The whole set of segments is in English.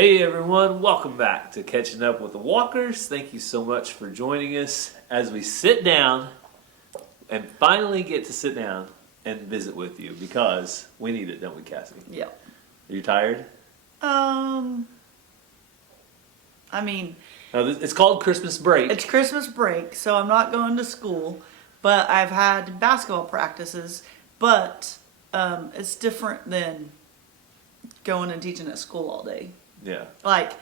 Hey everyone, welcome back to Catching Up with the Walkers. Thank you so much for joining us as we sit down and finally get to sit down and visit with you because we need it, don't we, Cassie? Yeah. Are you tired? I mean, It's called Christmas break. it's Christmas break, so I'm not going to school, but I've had basketball practices, but it's different than going and teaching at school all day. Yeah. Like,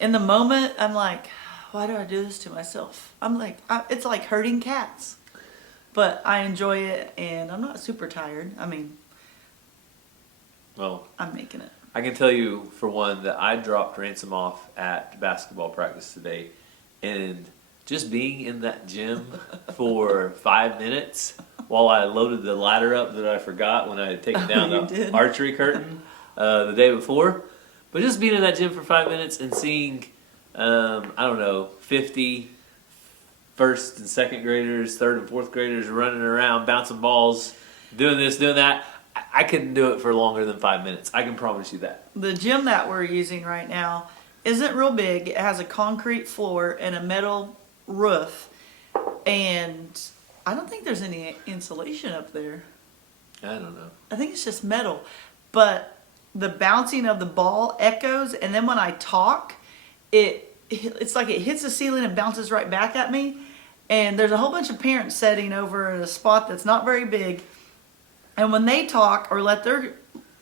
in the moment, I'm like, why do I do this to myself? I'm like, it's like hurting cats. But I enjoy it, and I'm not super tired. I mean, Well, I'm making it. I can tell you, for one, that I dropped Ransom off at basketball practice today, and just being in that gym for 5 minutes while I loaded the ladder up that I forgot when I had taken down you the did? archery curtain the day before. But just being in that gym for 5 minutes and seeing, 50 first and second graders, third and fourth graders running around, bouncing balls, doing this, doing that. I couldn't do it for longer than 5 minutes. I can promise you that. The gym that we're using right now isn't real big. It has a concrete floor and a metal roof, and I don't think there's any insulation up there. I don't know. I think it's just metal, but the bouncing of the ball echoes, and then when I talk, it's like it hits the ceiling and bounces right back at me. And there's a whole bunch of parents sitting over in a spot that's not very big, and when they talk or let their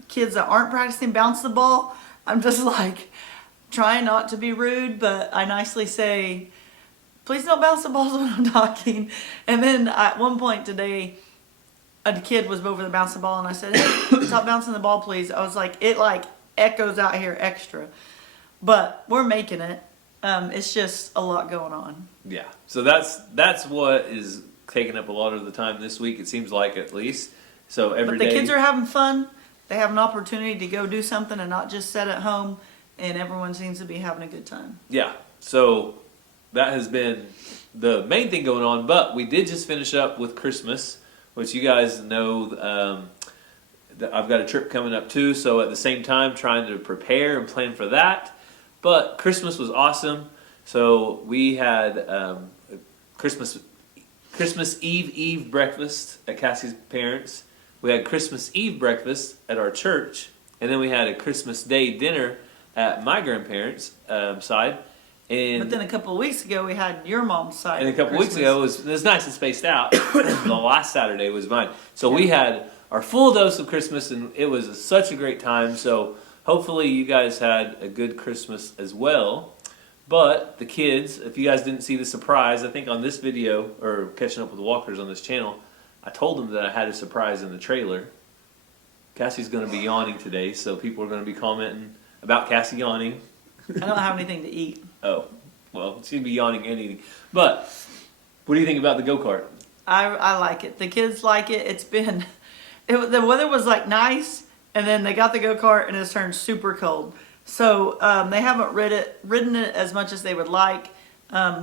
kids that aren't practicing bounce the ball, I'm just like trying not to be rude, but I nicely say, please don't bounce the balls when I'm talking. And then at one point today, a kid was over to bounce the ball, and I said, hey, stop bouncing the ball, please. I was like, it like echoes out here extra. But we're making it. It's just a lot going on. Yeah. So that's what is taking up a lot of the time this week, it seems like, at least. So every But the day- kids are having fun. They have an opportunity to go do something and not just sit at home, and everyone seems to be having a good time. Yeah. So that has been the main thing going on. But we did just finish up with Christmas, which you guys know that I've got a trip coming up too. So at the same time, trying to prepare and plan for that. But Christmas was awesome. So we had a Christmas Eve breakfast at Cassie's parents'. We had Christmas Eve breakfast at our church, and then we had a Christmas Day dinner at my grandparents' side. And But then a couple of weeks ago, we had your mom's side. and a couple weeks ago, it was nice and spaced out. The last Saturday was mine. So we had our full dose of Christmas, and it was such a great time. So hopefully you guys had a good Christmas as well. But the kids, if you guys didn't see the surprise, I think on this video, or Catching Up with the Walkers on this channel, I told them that I had a surprise in the trailer. Cassie's going to be yawning today, so people are going to be commenting about Cassie yawning. I don't have anything to eat. Oh, well, she'd be yawning and eating. But what do you think about the go-kart? I like it. The kids like it. It's been, the weather was like nice, and then they got the go-kart and it's turned super cold. So they haven't ridden it as much as they would like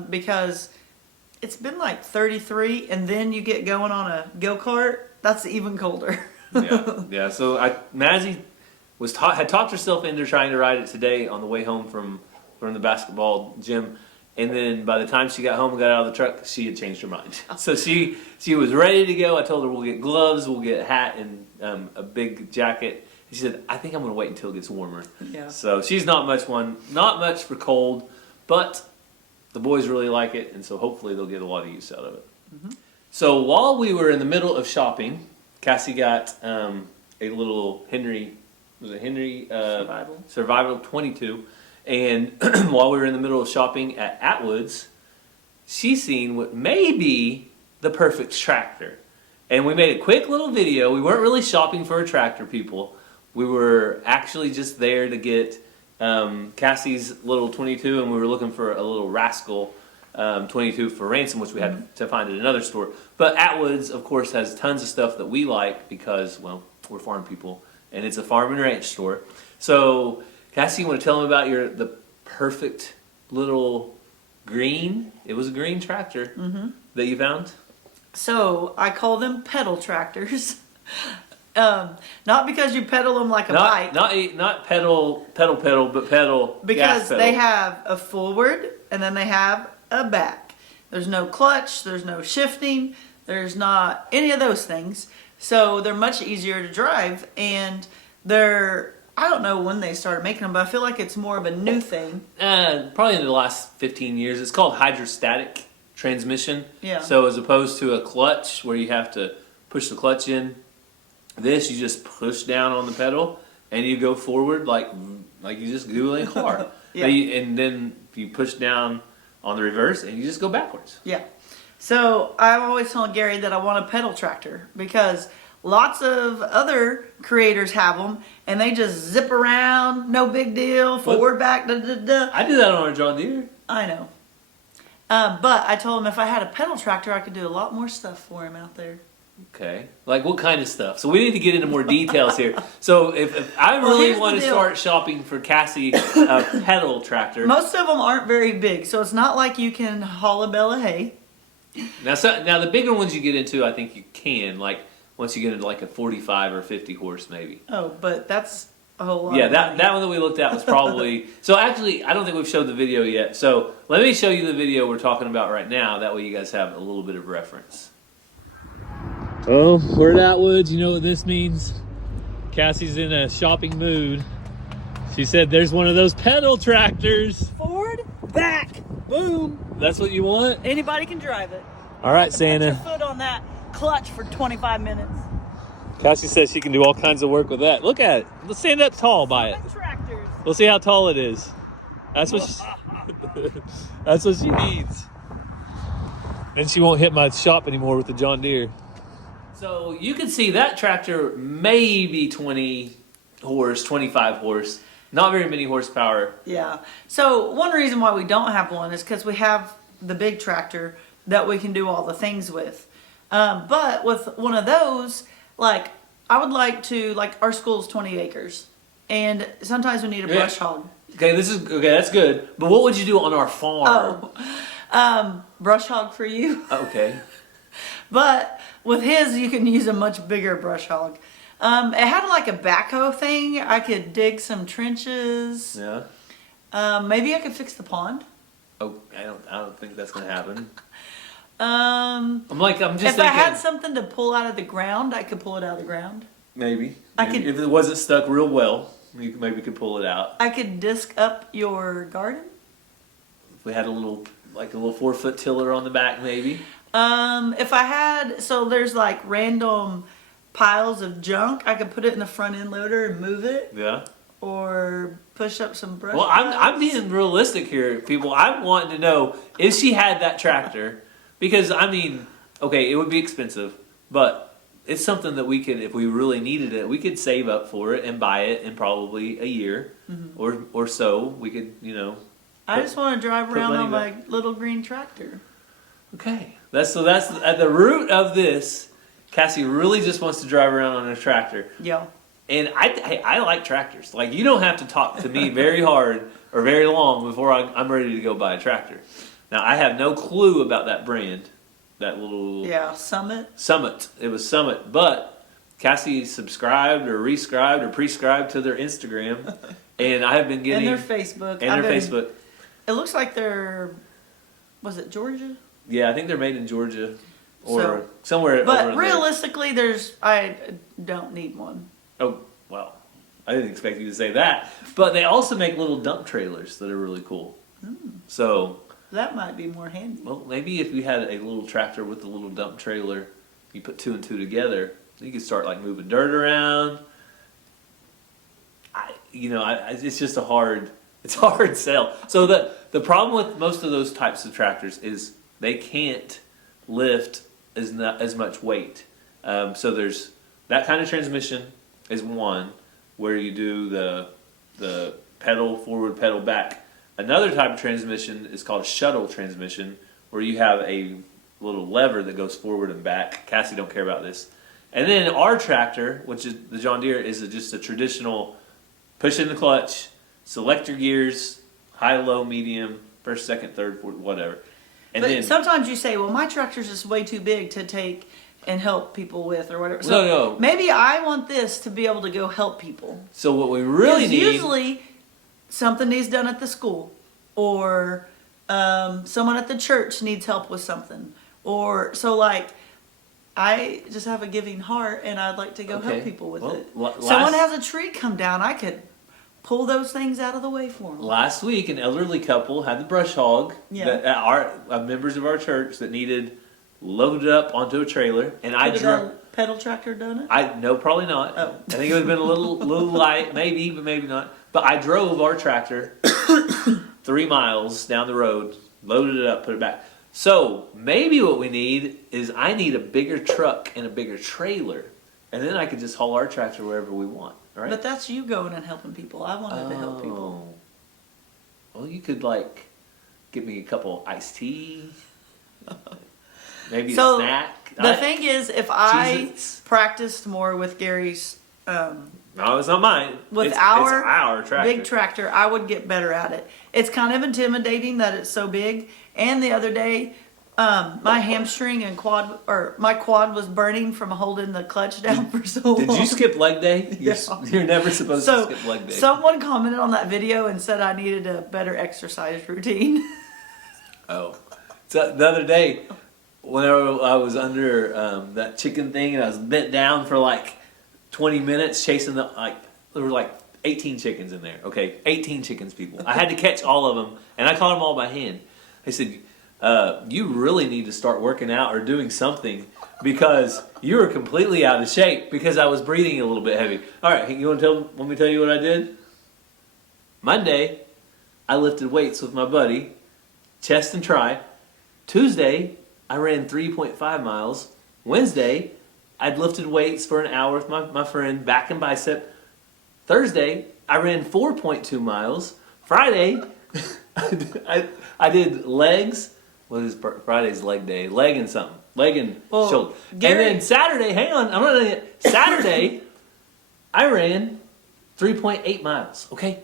because it's been like 33, and then you get going on a go-kart, that's even colder. Yeah. So Mazzy had talked herself into trying to ride it today on the way home from the basketball gym, and then by the time she got home and got out of the truck, she had changed her mind. So she was ready to go. I told her we'll get gloves, we'll get a hat and a big jacket. And she said, I think I'm going to wait until it gets warmer. Yeah. So she's not much for cold, but the boys really like it, and so hopefully they'll get a lot of use out of it. Mm-hmm. So while we were in the middle of shopping, Cassie got a little Henry Survival 22, and while we were in the middle of shopping at Atwood's, she seen what may be the perfect tractor. And we made a quick little video. We weren't really shopping for a tractor, people. We were actually just there to get Cassie's little 22, and we were looking for a little Rascal 22 for Ransom, which we had to find at another store. But Atwood's, of course, has tons of stuff that we like because, well, we're farm people, and it's a farm and ranch store. So, Cassie, you want to tell them about the perfect little green? It was a green tractor that you found. So I call them pedal tractors. Not because you pedal them like a Not bike. not pedal, but pedal. Because gas pedal. they have a forward and then they have a back. There's no clutch, there's no shifting, there's not any of those things. So they're much easier to drive, and I don't know when they started making them, but I feel like it's more of a new thing. Probably in the last 15 years. It's called hydrostatic transmission. Yeah. So as opposed to a clutch where you have to push the clutch in, this you just push down on the pedal and you go forward like you just do in a car. Yeah. And then you push down on the reverse and you just go backwards. Yeah. So I'm always telling Gary that I want a pedal tractor because lots of other creators have them and they just zip around, no big deal, forward, back, da da da. I do that on our John Deere. I know. But I told him if I had a pedal tractor, I could do a lot more stuff for him out there. Okay. Like what kind of stuff? So we need to get into more details here. So if I really want to start shopping for Cassie a pedal tractor. Most of them aren't very big, so it's not like you can haul a bale of hay. Now the bigger ones you get into, I think you can. Like once you get into like a 45 or 50 horse maybe. Oh, but that's a whole lot. Yeah, that one that we looked at was probably... So actually, I don't think we've showed the video yet. So let me show you the video we're talking about right now. That way you guys have a little bit of reference. Oh, we're at Atwoods. You know what this means? Cassie's in a shopping mood. She said there's one of those pedal tractors. Forward, back, boom. That's what you want? Anybody can drive it. All right, Put Santa. your foot on that clutch for 25 minutes. Cassie says she can do all kinds of work with that. Look at it. Let's stand up tall by it. Tractors. We'll see how tall it is. That's what that's what she needs. Then she won't hit my shop anymore with the John Deere. So you can see that tractor maybe 20 horse, 25 horse. Not very many horsepower. Yeah. So one reason why we don't have one is because we have the big tractor that we can do all the things with. But with one of those, like I would like to, like our school's 20 acres. And sometimes we need a brush hog. Okay, that's good. But what would you do on our farm? Brush hog for you. Okay. But with his, you can use a much bigger brush hog. It had like a backhoe thing. I could dig some trenches. Yeah. Maybe I could fix the pond. Oh, I don't think that's gonna happen. I'm just if thinking, I had something to pull out of the ground, I could pull it out of the ground. Maybe. I could, if it wasn't stuck real well, you maybe could pull it out. I could disc up your garden. If we had a little 4-foot tiller on the back, maybe. If I had, so there's like random piles of junk, I could put it in the front end loader and move it. Yeah. Or push up some brush. Well, I'm being realistic here, people. I'm wanting to know if she had that tractor, because I mean, okay, it would be expensive, but it's something that we could, if we really needed it, we could save up for it and buy it in probably a year or so. We could, I just want to drive around on my little green tractor. Okay, that's at the root of this. Cassie really just wants to drive around on a tractor. Yeah. And I like tractors. Like, you don't have to talk to me very hard or very long before I'm ready to go buy a tractor. Now, I have no clue about that brand, that little... Yeah, Summit. Summit. It was Summit. But Cassie subscribed or rescribed or prescribed to their Instagram. And I have been getting... And their Facebook. Facebook. It looks like they're... Was it Georgia? Yeah, I think they're made in Georgia. Or somewhere but over realistically, I don't need one. Oh, well, I didn't expect you to say that. But they also make little dump trailers that are really cool. So... That might be more handy. Well, maybe if you had a little tractor with a little dump trailer, you put 2 and 2 together, you could start like moving dirt around. It's just a hard sell. So the problem with most of those types of tractors is they can't lift as much weight. So there's that kind of transmission is one where you do the pedal forward, pedal back. Another type of transmission is called a shuttle transmission, where you have a little lever that goes forward and back. Cassie don't care about this. And then our tractor, which is the John Deere, is just a traditional push in the clutch, select your gears, high, low, medium, first, second, third, fourth, whatever. And but then sometimes you say, well, my tractor's just way too big to take and help people with or whatever. So No. maybe I want this to be able to go help people. So what we really 'Cause need. usually something needs done at the school, or someone at the church needs help with something, or so like I just have a giving heart and I'd like to go Okay. help people with Well, it. last- Someone has a tree come down, I could pull those things out of the way for them. Last week, an elderly couple had the brush hog Yeah. that members of our church that needed loaded up onto a trailer, and I Could drove. a pedal tractor done it? I no, probably not. Oh. I think it would have been a little light, maybe, but maybe not. But I drove our tractor 3 miles down the road, loaded it up, put it back. So maybe what we need is I need a bigger truck and a bigger trailer, and then I could just haul our tractor wherever we want. Right? But that's you going and helping people. I wanted to help people. Oh. Well, you could like get me a couple iced tea, maybe So, a snack. The thing is, if I Cheez-Its. practiced more with Gary's No, it's not mine. with it's our tractor. big tractor, I would get better at it. It's kind of intimidating that it's so big. And the other day, my hamstring and my quad was burning from holding the clutch down for so long. Did you skip leg day? Yeah. You're never supposed to skip leg day. Someone commented on that video and said I needed a better exercise routine. Oh, so the other day, whenever I was under that chicken thing and I was bent down for like 20 minutes chasing there were like 18 chickens in there. Okay, 18 chickens, people. I had to catch all of them, and I caught them all by hand. They said, you really need to start working out or doing something because you were completely out of shape because I was breathing a little bit heavy. All right, you want me to tell you what I did? Monday, I lifted weights with my buddy, chest and tri. Tuesday, I ran 3.5 miles. Wednesday, I'd lifted weights for an hour with my friend, back and bicep. Thursday, I ran 4.2 miles. Friday, I did legs. What is Friday's leg day? Leg and something. Leg and shoulder. Gary, and then Saturday, hang on, I'm not done yet. Saturday, I ran 3.8 miles, okay?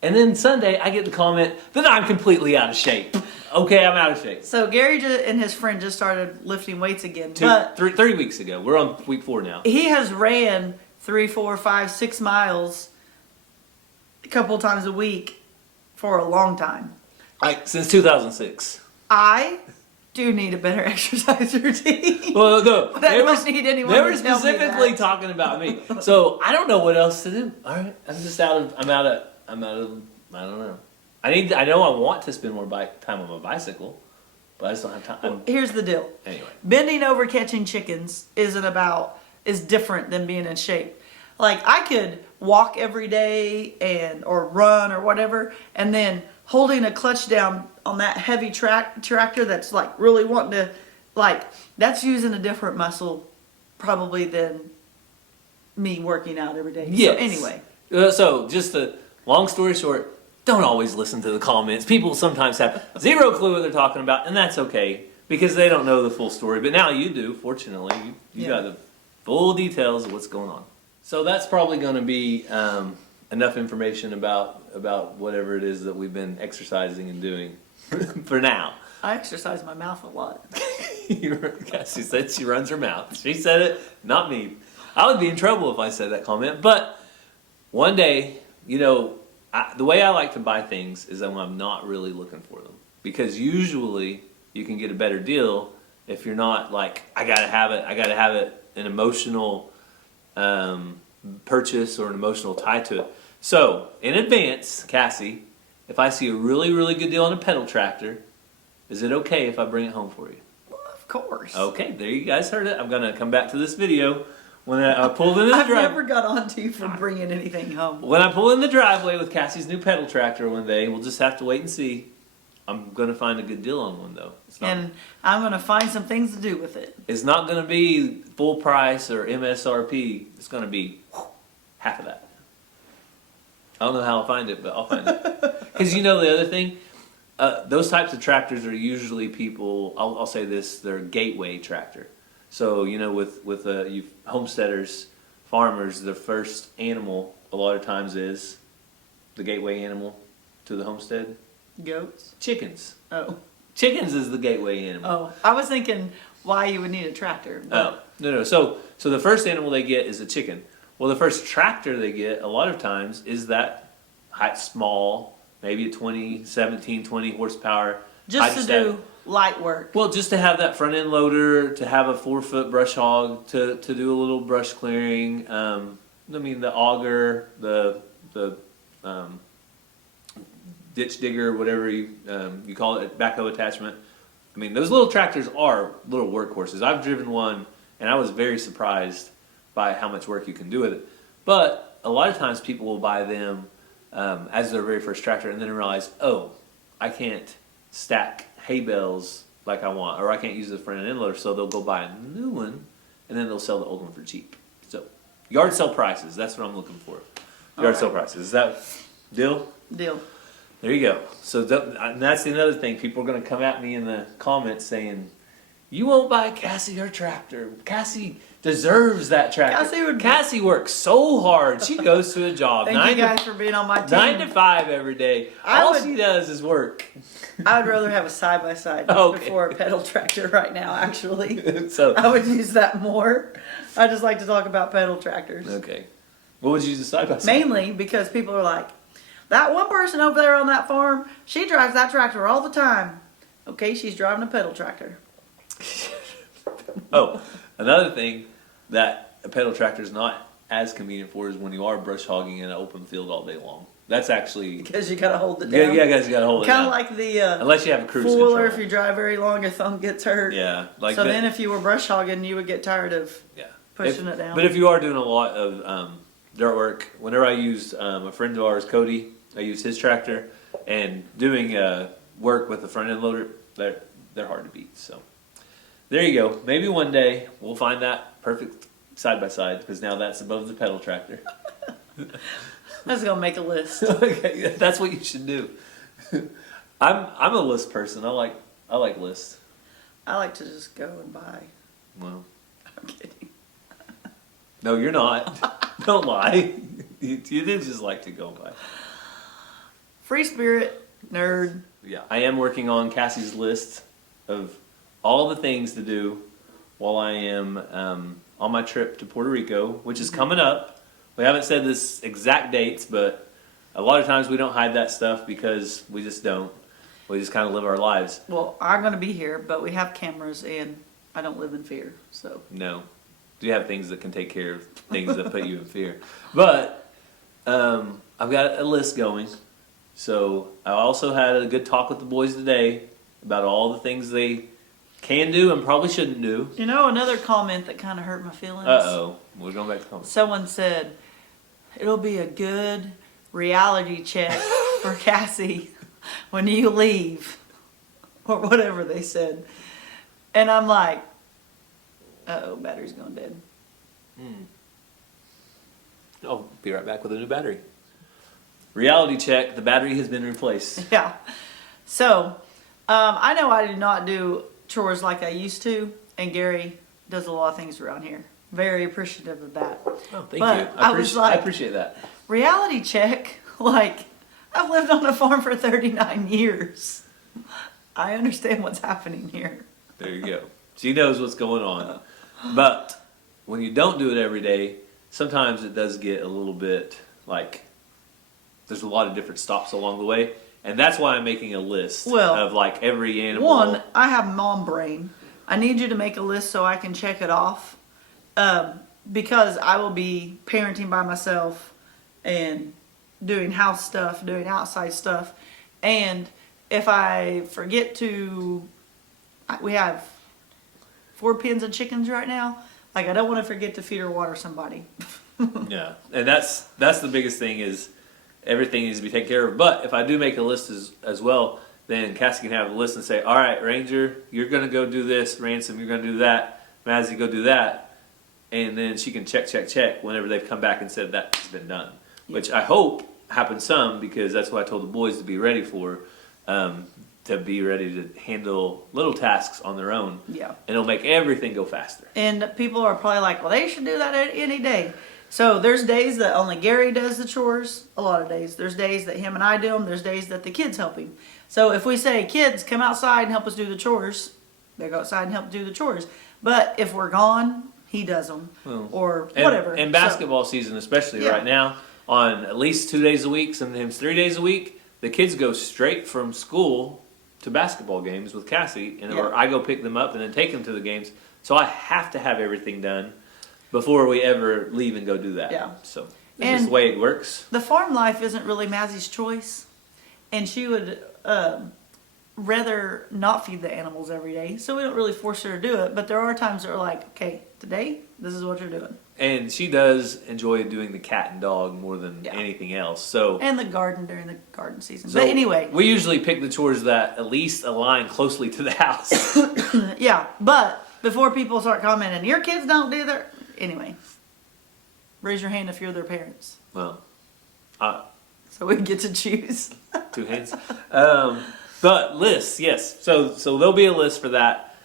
And then Sunday, I get the comment that I'm completely out of shape. Okay, I'm out of shape. So Gary and his friend just started lifting weights again. 3 weeks ago. We're on week 4 now. He has ran 3, 4, 5, 6 miles a couple times a week for a long time. Since 2006. I do need a better exercise routine. Well, no, But I don't need anyone they were to tell me specifically that. talking about me. So I don't know what else to do. All right, I'm out of. I don't know. I know I want to spend more time on my bicycle, but I just don't have time. Here's the deal. Anyway. Bending over catching chickens is different than being in shape. Like I could walk every day or run or whatever, and then holding a clutch down on that heavy tractor that's like really wanting to, like, that's using a different muscle probably than me working out every day. Yes. So anyway. So just a long story short, don't always listen to the comments. People sometimes have zero clue what they're talking about, and that's okay because they don't know the full story. But now you do, fortunately. You got the full details of what's going on. So that's probably going to be enough information about whatever it is that we've been exercising and doing for now. I exercise my mouth a lot. Yeah, she said she runs her mouth. She said it, not me. I would be in trouble if I said that comment. But one day, the way I like to buy things is when I'm not really looking for them. Because usually you can get a better deal if you're not like, I gotta have it, an emotional purchase or an emotional tie to it. So, in advance, Cassie, if I see a really, really good deal on a pedal tractor, is it okay if I bring it home for you? Well, of course. Okay, there you guys heard it. I'm going to come back to this video when I pulled into the I've driveway. never got on to you for bringing anything home. When I pull in the driveway with Cassie's new pedal tractor one day, we'll just have to wait and see. I'm going to find a good deal on one, though. And I'm going to find some things to do with it. It's not going to be full price or MSRP. It's going to be half of that. I don't know how I'll find it, but I'll find it. Because the other thing, those types of tractors are usually people, I'll say this, they're a gateway tractor. So, with you homesteaders, farmers, the first animal a lot of times is the gateway animal to the homestead. Goats? Chickens. Oh. Chickens is the gateway animal. Oh. I was thinking why you would need a tractor. But Oh, no. So the first animal they get is a chicken. Well, the first tractor they get a lot of times is that small, maybe a 20 horsepower. just to do light work. Well, just to have that front end loader, to have a 4-foot brush hog, to do a little brush clearing. The auger, the ditch digger, whatever you call it, backhoe attachment. I mean, those little tractors are little workhorses. I've driven one, and I was very surprised by how much work you can do with it. But a lot of times people will buy them as their very first tractor and then realize, oh, I can't stack hay bales like I want, or I can't use the front end loader, so they'll go buy a new one, and then they'll sell the old one for cheap. So, yard sale prices, that's what I'm looking for. Yard sale prices. Is that deal? Deal. There you go. So that's another thing. People are going to come at me in the comments saying, you won't buy Cassie her tractor. Cassie deserves that tractor. Cassie works so hard. She goes to a job. Thank you guys for being on my team. 9 to 5 every day. All she does is work. I would rather have a side-by-side before a pedal tractor right now, actually. So I would use that more. I just like to talk about pedal tractors. Okay. What would you use a side-by-side? Mainly because people are like, that one person over there on that farm, she drives that tractor all the time. Okay, she's driving a pedal tractor. Oh, another thing that a pedal tractor is not as convenient for is when you are brush hogging in an open field all day long. That's actually because you gotta hold it down. Yeah, guys, you gotta hold it down. Kind of like the unless you have a cruise four-wheeler. control. If you drive very long, your thumb gets hurt. Yeah, like so then if you were brush hogging, you would get tired of pushing it down. But if you are doing a lot of dirt work, whenever I use a friend of ours, Cody, I use his tractor, and doing work with the front end loader, they're hard to beat. So there you go. Maybe one day we'll find that perfect side by side, because now that's above the pedal tractor. Let's go make a list. Okay, that's what you should do. I'm a list person. I like lists. I like to just go and buy. Well, I'm kidding. No, you're not. Don't lie. You do just like to go and buy. Free spirit, nerd. Yeah, I am working on Cassie's list of all the things to do while I am on my trip to Puerto Rico, which is coming up. We haven't said this exact dates, but a lot of times we don't hide that stuff because we just don't. We just kind of live our lives. Well, I'm going to be here, but we have cameras, and I don't live in fear. So No. You have things that can take care of things that put you in fear. But I've got a list going. So I also had a good talk with the boys today about all the things they can do and probably shouldn't do. You know, another comment that kind of hurt my feelings. Uh-oh. We're going back to comments. Someone said, it'll be a good reality check for Cassie when you leave. Or whatever they said. And I'm like, uh-oh, battery's going dead. I'll be right back with a new battery. Reality check, the battery has been replaced. Yeah. So, I know I do not do chores like I used to, and Gary does a lot of things around here. Very appreciative of that. Oh, thank But you. I I appreciate that. Reality check, like, I've lived on a farm for 39 years. I understand what's happening here. There you go. She knows what's going on. But when you don't do it every day, sometimes it does get a little bit like there's a lot of different stops along the way. And that's why I'm making a list of like every animal. One, I have mom brain. I need you to make a list so I can check it off. Because I will be parenting by myself and doing house stuff, doing outside stuff. And if I forget to, we have 4 pens of chickens right now. Like, I don't want to forget to feed or water somebody. Yeah, and that's the biggest thing is everything needs to be taken care of. But if I do make a list as well, then Cassie can have a list and say, all right, Ranger, you're going to go do this. Ransom, you're going to do that. Mazzy, go do that. And then she can check whenever they've come back and said that's been done. Yeah. Which I hope happens some, because that's what I told the boys to be ready for, to be ready to handle little tasks on their own. Yeah. And it'll make everything go faster. And people are probably like, well, they should do that any day. So there's days that only Gary does the chores, a lot of days. There's days that him and I do them. There's days that the kids help him. So if we say, kids, come outside and help us do the chores, They go outside and help do the chores. But if we're gone, he does them Well, or and, whatever. And basketball season, especially Yeah. right now, on at least 2 days a week, sometimes 3 days a week, the kids go straight from school to basketball games with Cassie, and or I go pick them up and then take them to the games. So I have to have everything done before we ever leave and go do that. Yeah. So it's And just the way it works. The farm life isn't really Mazzie's choice, and she would rather not feed the animals every day. So we don't really force her to do it. But there are times that we're like, okay, today this is what you're doing. And she does enjoy doing the cat and dog more than anything else. So And the garden during the garden season. so but anyway, we usually pick the chores that at least align closely to the house. yeah. But before people start commenting, your kids don't do their anyway. Raise your hand if you're their parents, Well, so we get to choose. 2 hands. But lists, yes. So there'll be a list for that.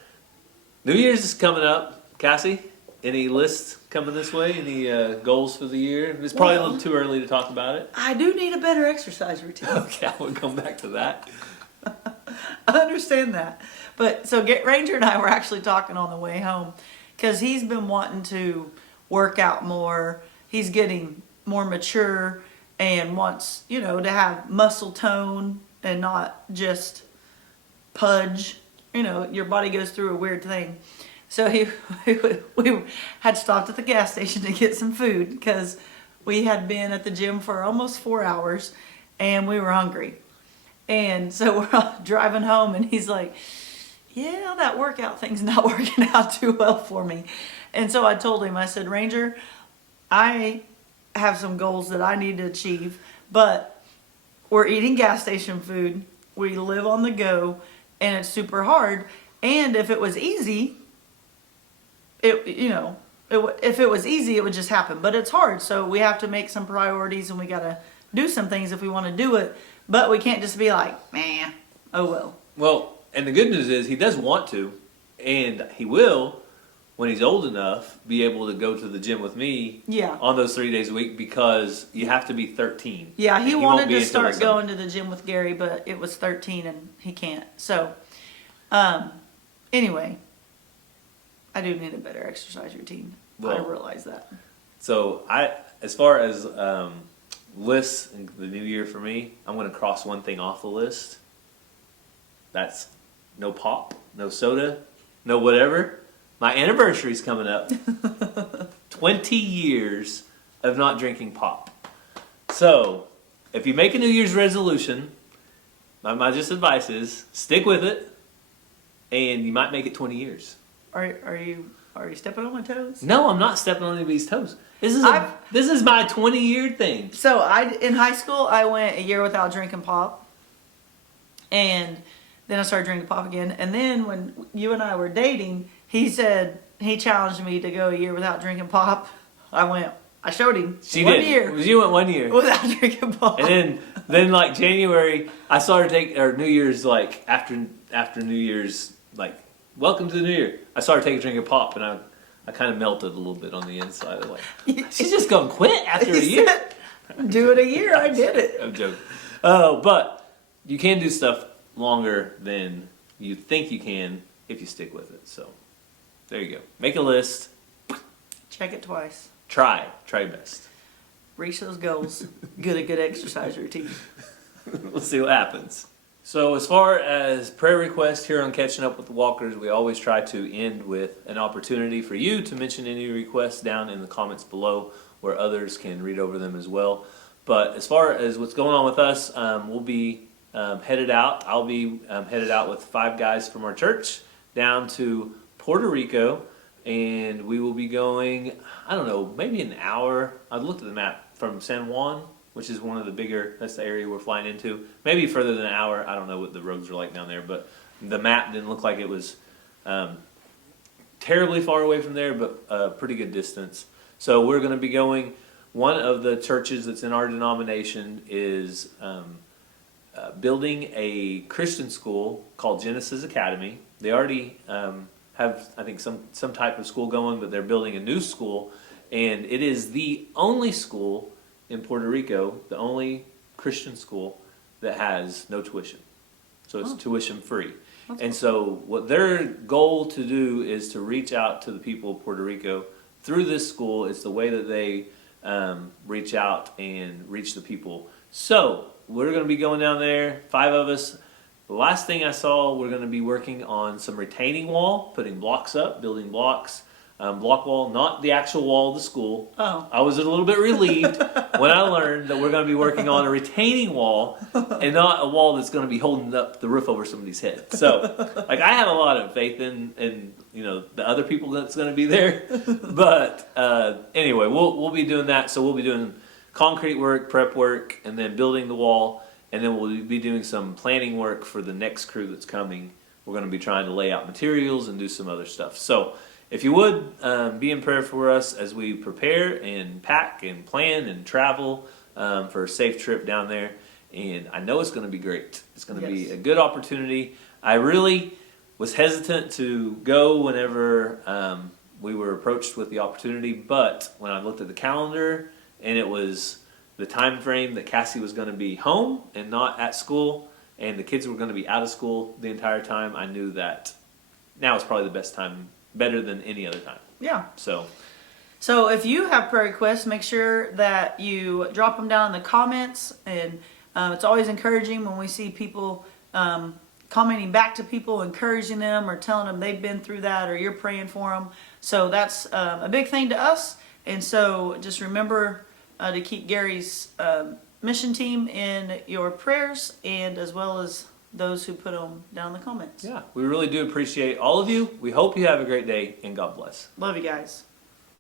New Year's is coming up. Cassie, any lists coming this way? Any goals for the year? It's probably a little too early to talk about it. I do need a better exercise routine. Okay, I will come back to that. I understand that. But so Ranger and I were actually talking on the way home because he's been wanting to work out more. He's getting more mature and wants, to have muscle tone and not just pudge. Your body goes through a weird thing. So we had stopped at the gas station to get some food because we had been at the gym for almost 4 hours and we were hungry. And so we're driving home and he's like, yeah, that workout thing's not working out too well for me. And so I told him, I said, Ranger, I have some goals that I need to achieve, but we're eating gas station food. We live on the go and it's super hard. And if it was easy, if it was easy, it would just happen. But it's hard, so we have to make some priorities and we got to do some things if we want to do it. But we can't just be like, man, oh well. Well, and the good news is he does want to, and he will, when he's old enough, be able to go to the gym with me on those 3 days a week because you have to be 13. Yeah, he wanted to start the going to the gym with Gary, but it was 13 and he can't. So, anyway, I do need a better exercise routine. I realize that. So as far as lists in the new year for me, I'm going to cross one thing off the list. That's no pop, no soda, no whatever. My anniversary's coming up. 20 years of not drinking pop. So, if you make a New Year's resolution, my just advice is stick with it, and you might make it 20 years. Are you stepping on my toes? No, I'm not stepping on anybody's toes. This is my 20-year thing. So in high school, I went a year without drinking pop, and then I started drinking pop again. And then when you and I were dating, he challenged me to go a year without drinking pop. I showed him one year. You went 1 year without drinking pop. And then like January, I started New Year's like after New Year's like welcome to the new year. I started drinking pop, and I kind of melted a little bit on the inside. Like she's just gonna quit after a year. Do it a year. I did it. I'm joking. But you can do stuff longer than you think you can if you stick with it. So there you go. Make a list. Check it twice. Try best. Reach those goals. Get a good exercise routine. We'll see what happens. So as far as prayer requests here on Catching Up with the Walkers, we always try to end with an opportunity for you to mention any requests down in the comments below where others can read over them as well. But as far as what's going on with us, we'll be headed out. I'll be headed out with 5 guys from our church down to Puerto Rico, and we will be going, I don't know, maybe an hour. I looked at the map from San Juan, which is one of the bigger, that's the area we're flying into. Maybe further than an hour. I don't know what the roads are like down there, but the map didn't look like it was terribly far away from there, but a pretty good distance. So we're going to be going, one of the churches that's in our denomination is building a Christian school called Genesis Academy. They already have, I think, some type of school going, but they're building a new school, and it is the only school in Puerto Rico, the only Christian school that has no tuition. So it's tuition free. And so what their goal to do is to reach out to the people of Puerto Rico through this school. It's the way that they reach out and reach the people. So we're going to be going down there, 5 of us. The last thing I saw, we're going to be working on some retaining wall, putting blocks up, building blocks. Block wall, not the actual wall of the school. Oh. I was a little bit relieved when I learned that we're going to be working on a retaining wall and not a wall that's going to be holding up the roof over somebody's head. So, like, I have a lot of faith in the other people that's going to be there. But anyway, we'll be doing that. So we'll be doing concrete work, prep work, and then building the wall, and then we'll be doing some planning work for the next crew that's coming. We're going to be trying to lay out materials and do some other stuff. So. If you would, be in prayer for us as we prepare and pack and plan and travel for a safe trip down there. And I know it's going to be great. It's going to be a good opportunity. I really was hesitant to go whenever we were approached with the opportunity, but when I looked at the calendar and it was the time frame that Cassie was going to be home and not at school, and the kids were going to be out of school the entire time, I knew that now is probably the best time. Better than any other time. Yeah. So if you have prayer requests, make sure that you drop them down in the comments. And it's always encouraging when we see people commenting back to people, encouraging them or telling them they've been through that or you're praying for them. So that's a big thing to us. And so just remember to keep Gary's mission team in your prayers, and as well as those who put them down in the comments. yeah, we really do appreciate all of you. We hope you have a great day, and God bless. Love you guys.